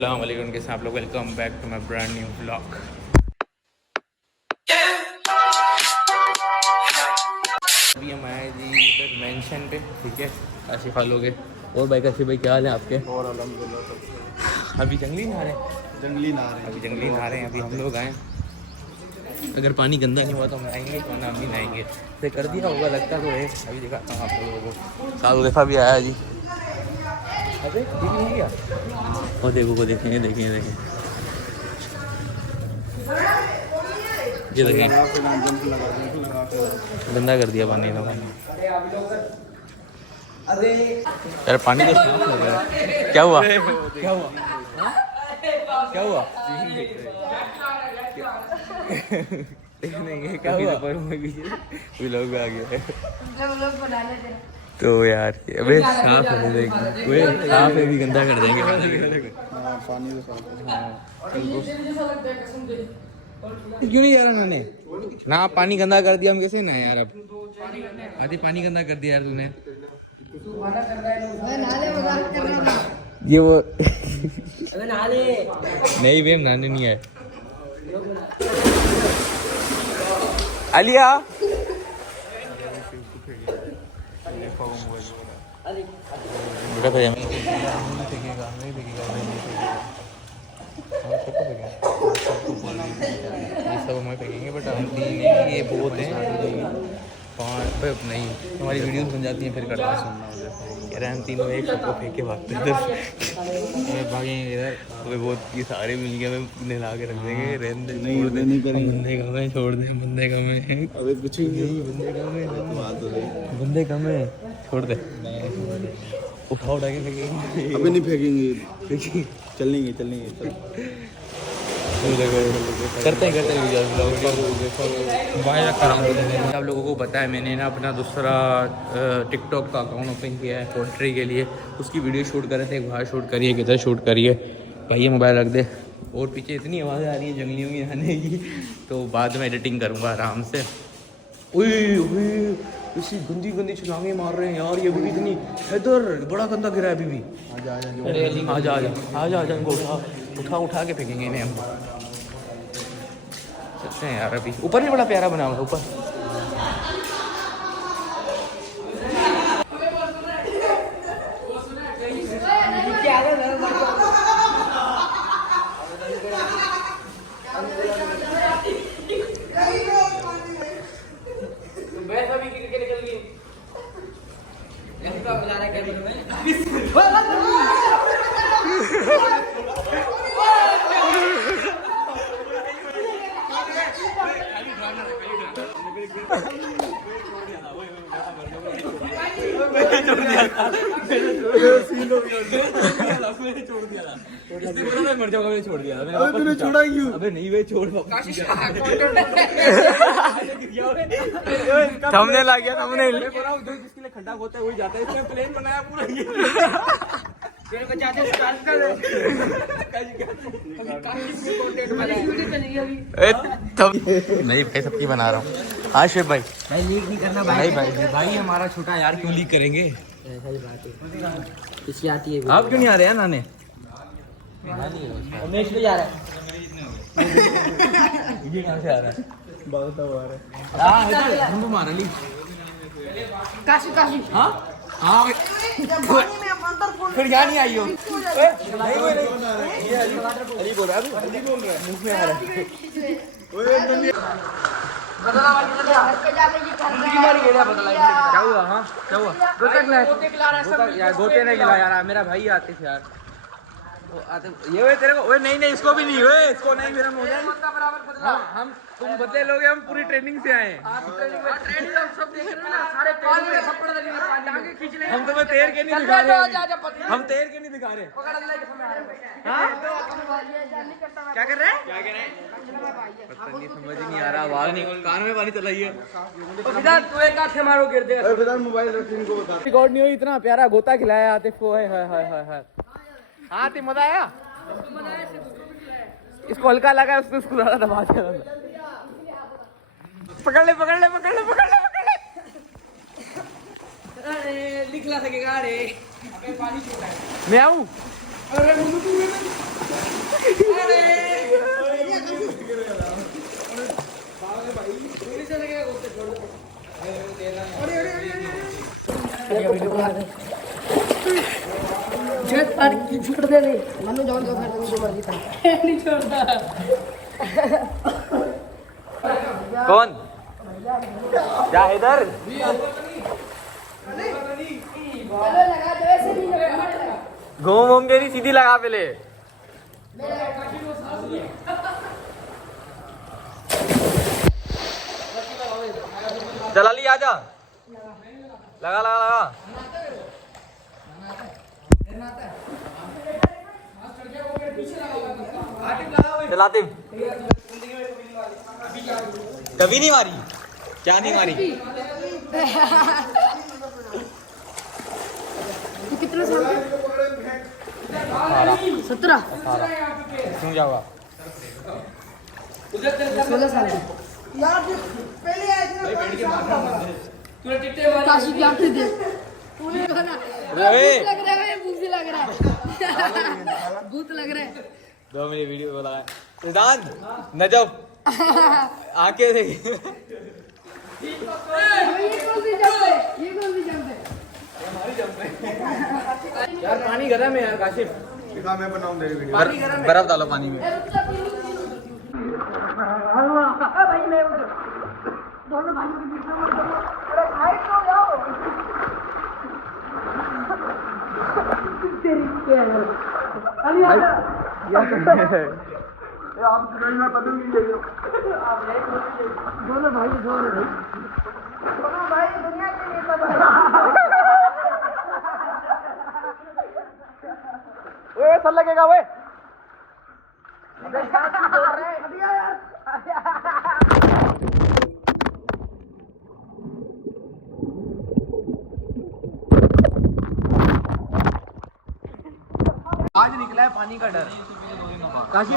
अस्सलाम वालेकुम, कैसे आप लोग। Welcome back to my brand new vlog. अभी हम आए जी इधर मेंशन पे, ठीक है। काशिफ लोग है। और भाई काशिफ भाई, क्या हाल है आपके? और अल्हम्दुलिल्लाह। अभी जंगली नहा रहे हैं। जंगली नहा रहे हैं। अभी जंगली नहा रहे हैं। अभी हम लोग आए, अगर पानी गंदा नहीं हुआ तो हम नहाएंगे, वरना हम भी नहाएंगे। तो कर दिया होगा, लगता तो है। अभी दिखाता हूँ आप लोगों को। साल दफ़ा भी आया जी। अबे ये भी नहीं गया। और देखो को देखेंगे, देखेंगे देखें, ये देखें, गंदा कर दिया पानी ना। यार पानी तो साफ लग रहा है। क्या हुआ? क्या हुआ? क्या हुआ? नहीं, क्या हुआ? व्लॉग में आ गया है तो यार। अबे साफ है, देख साफ है, भी गंदा कर देंगे पानी तो साफ है। क्यों नहीं जा रहा नहाने? ना पानी गंदा कर दिया, हम कैसे ना यार। अब आधी पानी गंदा कर दिया यार तूने। ये वो नहीं बेम, नहाने नहीं है। आलिया बेटा तो ये सब हमें फेंकेंगे, बट हम ये बहुत हैं। नहीं, हमारी वीडियोस बन जाती हैं, फिर करना सुनना यार। हम तीनों एक सबको फेंक के भागते हैं इधर, भागेंगे इधर। हमें बहुत ये सारे मिल गए, हमें नहला के रख देंगे। रहने दे, छोड़ दे, नहीं करेंगे। बंदे कम है, छोड़ दे, बंदे कम है। अबे कुछ नहीं, बंदे कम है, बात हो रही। बंदे कम है, छोड़ दे। उठा उठा के फेंकेंगे। अबे नहीं फेंकेंगे, देखिए चलेंगे चलेंगे चल। करते हैं भाई। आप लोगों को पता है, मैंने ना अपना दूसरा टिकटॉक का अकाउंट ओपन किया है पोल्ट्री के लिए। उसकी वीडियो शूट कर रहे थे। एक बाहर शूट करिए, किधर शूट करिए भाई, ये मोबाइल रख दे। और पीछे इतनी आवाज़ें आ रही है जंगलियों की आने की, तो बाद में एडिटिंग करूँगा आराम से। ओए इसी गंदी गंदी छलांगे मार रहे हैं यार। ये भी इतनी हैदर, बड़ा गंदा गिरा है अभी भी। आजा आजा अरे अली, आजा आजा आजा आजा, इनको उठा के फेंकेंगे इन्हें हम। सकते हैं यार। अभी ऊपर भी बड़ा प्यारा बना हुआ है ऊपर। मर जाऊंगा, मैंने छोड़ दिया। तूने छोड़ा क्यों? अबे नहीं, वे छोड़। थंबनेल आ गया, थंबनेल। मैं बोल रहा हूं, जो जिसके लिए खड्डा होता है वही जाता है। इसने प्लेन बनाया पूरा ये। नहीं भाई, सबकी बना रहा हूँ। हाँ शिव भाई, लीक नहीं करना भाई। भाई हमारा छोटा यार, क्यों लीक करेंगे? सही बात है, इसकी आती है। आप क्यों नहीं आ रहे हैं नाने? उमेश भी जा रहा है। ये कहाँ से आ रहा है? बात आ रहा है। हम तो मारा ली। काशी काशी। हाँ हाँ, फिर यहाँ नहीं आई हो। नहीं अली बोल रहा है, अली बोल रहा है, मुंह में आ रहा है। क्या हुआ? हाँ क्या हुआ? गोते नहीं खिला यार, मेरा भाई आते थे यार। ये वे तेरे को, वे नहीं नहीं, इसको भी नहीं, वे इसको नहीं, फिर हम हो जाए। हाँ हम, तुम बदले लोगे, हम पूरी ट्रेनिंग से आए हैं। हम तुम्हें तैर के नहीं दिखा रहे, हम तैर के नहीं दिखा रहे। क्या कर रहे हैं? पता नहीं, समझ ही नहीं आ रहा। आवाज नहीं, कान में पानी चला है। मोबाइल रख, इनको बता। रिकॉर्ड नहीं हुई। इतना प्यारा गोता खिलाया आतिफ को। है हाँ तो मजा आया। इसको हल्का लगा, उसको ज्यादा दबा दिया। पकड़ ले पकड़ ले पकड़ ले पकड़ ले पकड़ ले। निकला सकेगा रे। मैं आऊँ? अरे झट पार की छोड़ दे रे मनु जाओ जाओ कर जो मर्जी था नहीं छोड़ता कौन जा इधर चलो लगा दो ऐसे नहीं लगा घूम घूम के नहीं सीधी लगा पहले चला ली आजा लगा लगा लगा चलाते कभी नहीं मारी क्या नहीं मारी तू कितने साल का 17 क्यों जाओगा 16 साल का काशी क्या थे दे लग रहा है भूत लग रहा है भूत लग रहा है 2 मिनट वीडियो बोला है सिद्धांत नजब आके देख ये कौन सी जंप है ये कौन सी जंप है यार पानी गरम है यार काशिफ दिखा मैं बनाऊं तेरी वीडियो बर्फ डालो पानी में भाई मैं दोनों भाइयों के बीच में अरे साइड हो जाओ तेरी क्या है अली आजा आप मैं पतंग नहीं चाहिए दोनों भाई दोनों भाई दुनिया के नेता भाई ओए सर लगेगा ओए अभी आ यार आज निकला है पानी का डर काशिफ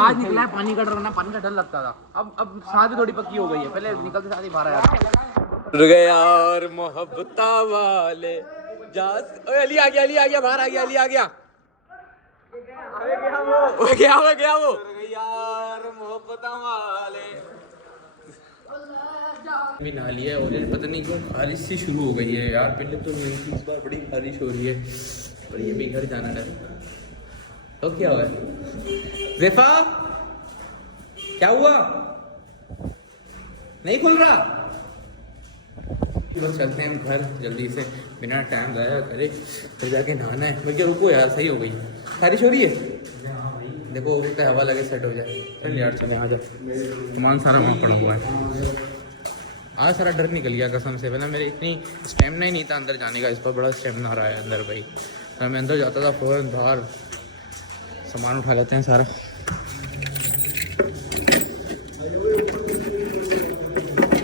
आज निकला है पानी का डर वरना पानी का डर लगता था अब शादी थोड़ी पक्की हो गई है पहले निकलते साथ ही बाहर आया गया और मोहब्बता वाले जा ओए अली आ गया बाहर आ गया गया वो यार मोहब्बता वाले भी ना लिया और पता नहीं क्यों बारिश से शुरू हो गई है यार पहले तो नहीं थी इस बार बड़ी बारिश हो रही है और ये भी घर जाना है तो क्या हुआ ज़ेफा क्या हुआ नहीं खुल रहा बस चलते हैं हम घर जल्दी से बिना टाइम ज़ाया करे फिर जाके नहाना है भैया रुको यार सही हो गई बारिश हो रही है देखो उसका हवा लगे सेट हो जाए चल यार चले आ जा सामान सारा वहाँ पड़ा हुआ है आज सारा डर निकल गया कसम से वरना मेरे इतनी स्टेमिना ही नहीं था अंदर जाने का इस पर बड़ा स्टेमिना रहा है अंदर भाई मैं अंदर जाता था फौरन बाहर सामान उठा लेते हैं सारा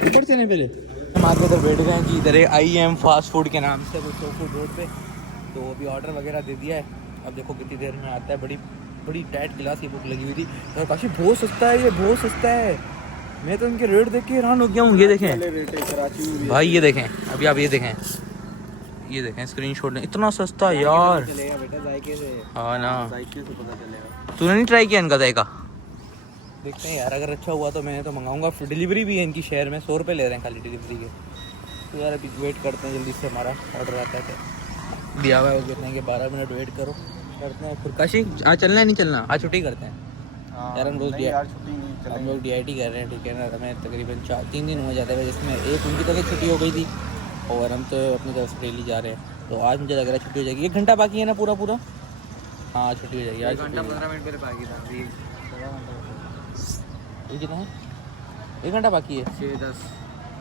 ऊपर से नहीं पहले हम आगे उधर बैठ गए कि इधर IM फास्ट फूड के नाम से वो फूड रोड पे तो अभी ऑर्डर वगैरह दे दिया है अब देखो कितनी देर में आता है बड़ी टाइट क्लास की भूख लगी हुई थी और काफ़ी बहुत सस्ता है ये बहुत सस्ता है मैं तो इनके रेट देख के हैरान हो गया हूँ ये देखें भाई ये देखें अभी आप ये देखें स्क्रीनशॉट में इतना सस्ता यार हाँ ना तूने नहीं ट्राई किया इनका जायका देखते हैं यार अगर अच्छा हुआ तो मैं तो मंगाऊंगा डिलीवरी भी है इनकी शहर में 100 रुपये ले रहे हैं खाली डिलीवरी के तो यार अभी वेट करते हैं जल्दी से हमारा ऑर्डर आता है दिया हुआ है वो कहते हैं कि 12 मिनट वेट करो करते हैं फिर काशी आज चलना है नहीं चलना आज छुट्टी करते हैं यार हम लोग DIT कर रहे हैं ठीक है ना हमें तकरीबन 3 दिन हो जाते हैं जिसमें एक उनकी तरफ छुट्टी हो गई थी और हम तो अपनी तरफ ऑस्ट्रेलिया जा रहे हैं तो आज मुझे लग रहा है छुट्टी हो जाएगी 1 घंटा बाकी है ना पूरा हाँ छुट्टी हो जाएगी आज 1 घंटा 15 मिनट पहले बाकी था ये कितना है 1 घंटा बाकी है 6-10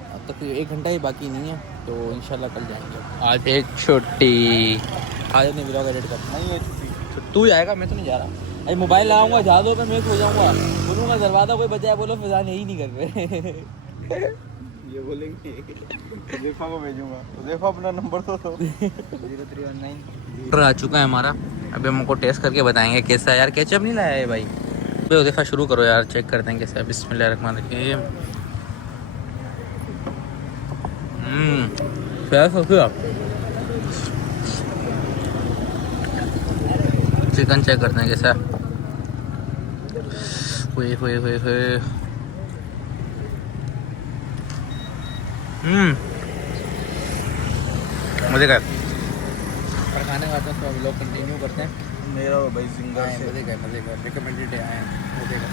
अब तक 1 घंटा ही बाकी नहीं है तो इंशाल्लाह कल जाएंगे आज है छुट्टी आज नहीं ब्लॉग एडिट करना नहीं है छुट्टी तू जाएगा मैं तो नहीं जा रहा अरे मोबाइल लाऊंगा जा दो मैं सो जाऊंगा बोलूँगा दरवाजा कोई बचाए बोलो फिजान यही नहीं कर रहे ये बोलेंगे ज़ेफा को भेजूंगा तो ज़ेफा अपना नंबर तो 0319 आ चुका है हमारा अभी हमको टेस्ट करके बताएंगे कैसा है यार केचप नहीं लाया है भाई ज़ेफा शुरू करो यार चेक करते हैं कैसा है बिस्मिल्लाहिर्रहमानिर्रहीम चिकन चेक करते हैं कैसा हुए मजे का। और खाने खाते हैं तो लोग कंटिन्यू करते हैं। मेरा भाई सिंगर से मजे का रिकमेंडेड है आए मजे का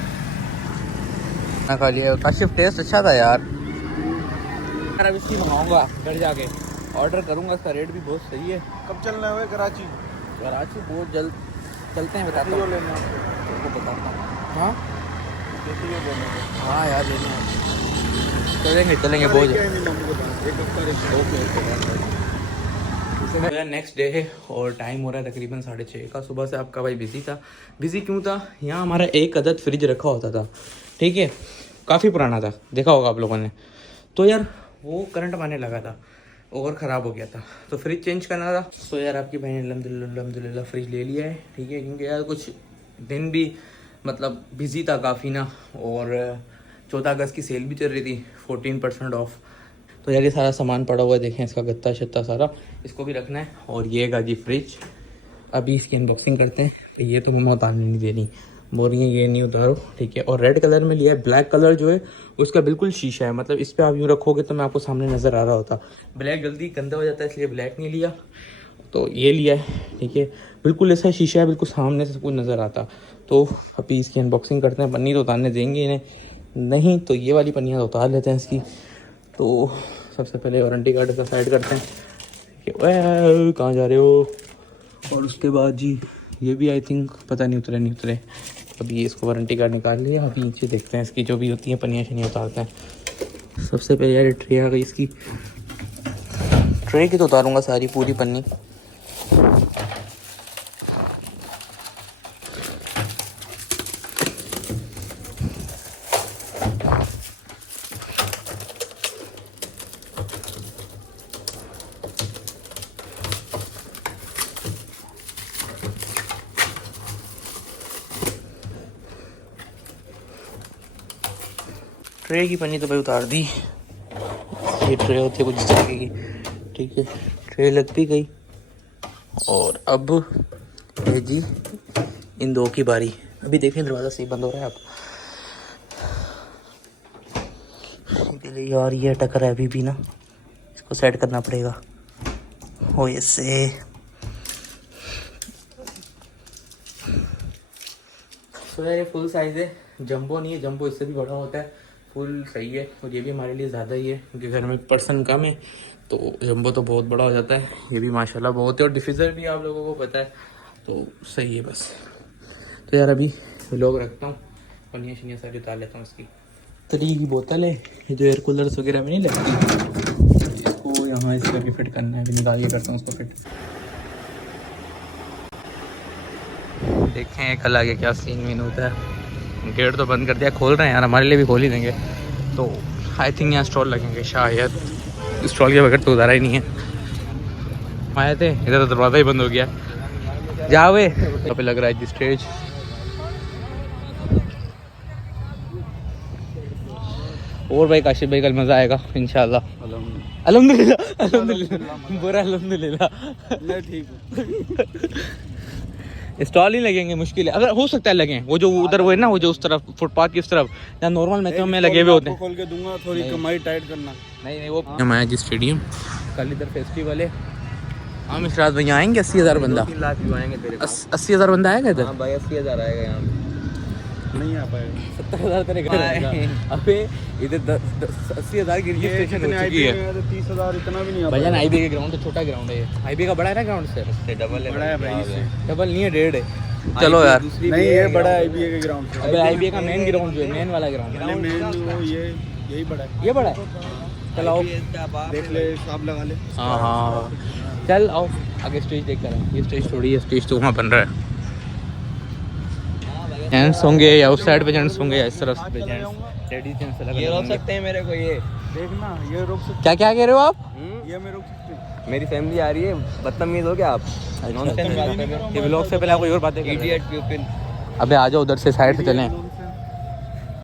खाना खा लिया। काशिफ टेस्ट अच्छा था यार। मैं अब इसकी मंगाऊंगा घर जाके, ऑर्डर करूंगा। इसका रेट भी बहुत सही है। कब चलना है कराची? कराची बहुत जल्द चलते हैं, बताता हूँ लेना आपको बताता हूँ। हाँ कैसी है लेना है? हाँ यार लेना है, चलेंगे बहुत जल्द। एक हफ्ता मेरा नेक्स्ट डे है और टाइम हो रहा है तकरीबन 6:30 का। सुबह से आपका भाई बिजी था। बिजी क्यों था? यहाँ हमारा एक अदद फ्रिज रखा होता था, ठीक है, काफ़ी पुराना था, देखा होगा आप लोगों ने। तो यार वो करंट मारने लगा था और ख़राब हो गया था, तो फ्रिज चेंज करना था। तो यार आपकी भाई ने अल्हम्दुलिल्लाह फ्रिज ले लिया है, ठीक है, क्योंकि यार कुछ दिन भी मतलब बिजी था काफ़ी ना, और 14 अगस्त की सेल भी चल रही थी 14% ऑफ। तो यार ये सारा सामान पड़ा हुआ है, देखें इसका गत्ता शत्ता सारा, इसको भी रखना है। और ये गाजी फ्रिज, अभी इसकी अनबॉक्सिंग करते हैं। तो ये तो मम्मा उतारने नहीं दे रही, बोल रही है ये नहीं उतारो, ठीक है। और रेड कलर में लिया है, ब्लैक कलर जो है उसका बिल्कुल शीशा है, मतलब इस पर आप यूँ रखोगे तो मैं आपको सामने नज़र आ रहा होता। ब्लैक जल्दी गंदा हो जाता है इसलिए ब्लैक नहीं लिया, तो ये लिया है, ठीक है। बिल्कुल ऐसा शीशा है, बिल्कुल सामने से सब कुछ नज़र आता। तो अभी इसकी अनबॉक्सिंग करते हैं। पन्नी तो उतारने देंगे इन्हें नहीं, तो ये वाली पन्नियाँ तो उतार लेते हैं इसकी। तो सबसे पहले वारंटी कार्ड का साइड करते हैं कि कहाँ जा रहे हो। और उसके बाद जी ये भी आई थिंक पता नहीं उतरे। अभी इसको वारंटी कार्ड निकाल लिया। अभी नीचे देखते हैं इसकी जो भी होती हैं पन्नियाँ शनियाँ उतारते हैं। सबसे पहले यार ट्रे आ गई इसकी, ट्रे की तो उतारूँगा सारी पूरी पन्नी। ट्रे की पन्नी तो भाई उतार दी। ये ट्रे होती है कुछ इस तरीके की, ठीक है, ट्रे लग भी गई। और अब है जी इन दो की बारी। अभी देखें दरवाज़ा सही बंद हो रहा है। अब यार ये टक्कर है अभी भी ना, इसको सेट करना पड़ेगा। हो ऐसे तो यार ये फुल साइज़ है, जंबो नहीं है, जंबो इससे भी बड़ा होता है। फुल सही है, और ये भी हमारे लिए ज़्यादा ही है क्योंकि घर में पर्सन कम है, तो जंबो तो बहुत बड़ा हो जाता है। ये भी माशाल्लाह बहुत है, और डिफ्यूज़र भी आप लोगों को पता है, तो सही है बस। तो यार अभी लोग रखता हूँ, पन्नियाँ शनियाँ सारी उतार लेता हूँ इसकी। 3 की बोतल है, ये जो एयर कूलर्स वगैरह में नहीं लगती, इसको यहाँ इस करके फिट करना है। अभी निकाल के करता हूँ उसको फिट। देखें कल आगे क्या सीन वीन होता है। गेट तो बंद कर दिया, खोल रहे हैं यार, हमारे लिए भी खोल ही देंगे। तो आई थिंक यहाँ स्टॉल लगेंगे शायद, स्टॉल के बगैर तो उतारा ही नहीं है। आए थे इधर तो दरवाज़ा ही बंद हो गया। जावे यहाँ पे लग रहा है जी स्टेज। और भाई काशिफ भाई कल मज़ा आएगा इंशाल्लाह। अल्हम्दुलिल्लाह बुरा अल्हम्दुलिल्लाह ठीक स्टॉल ही लगेंगे, मुश्किल है, अगर हो सकता है लगे। वो जो उधर वो है ना, वो जो उस तरफ फुटपाथ की उस तरफ जहाँ नॉर्मल मैचों में लगे हुए होते हैं, खोल के दूंगा, थोड़ी कमाई टाइट करना। नहीं वो हमारा जी स्टेडियम कल इधर फेस्टिवल है। हम इस रात भैया आएंगे 80,000 बंदा, 80,000 बंदा आएगा इधर। भाई 80,000 आएगा यहाँ, नहीं आ पाएगा। 70,000 तेरे घर आएगा। अबे इधर 80,000 की रजिस्ट्रेशन हो चुकी है। 30,000 इतना भी नहीं आ भैया आईबी का ग्राउंड तो छोटा ग्राउंड है, आईबी का बड़ा है ना ग्राउंड से डबल है। बड़ा है भाई, डबल नहीं है, 1.5 है। चलो यार नहीं ये बड़ा है आईबीए के ग्राउंड से। अबे आईबीए का मेन ग्राउंड जो है, मेन वाला ग्राउंड, ये यही बड़ा है, ये बड़ा है। चल आओ देख ले, हिसाब लगा ले। हाँ हाँ चल आओ आगे स्टेज देख कर। ये स्टेज थोड़ी है, स्टेज तो वहाँ बन रहा है। जेंट्स होंगे या उस साइड पे जेंट्स होंगे, या इस तरफ पे जेंट्स, लेडीज जेंट्स अलग ये रोक सकते हैं मेरे को, ये देखना, ये रोक सकते। क्या क्या कह रहे हो आप? ये मैं रोक सकते हैं। मेरी फैमिली आ रही है, बदतमीज हो क्या आप? ये व्लॉग से पहले आपको और बातें, इडियट पीपल। अबे आ जाओ उधर से साइड से चलें।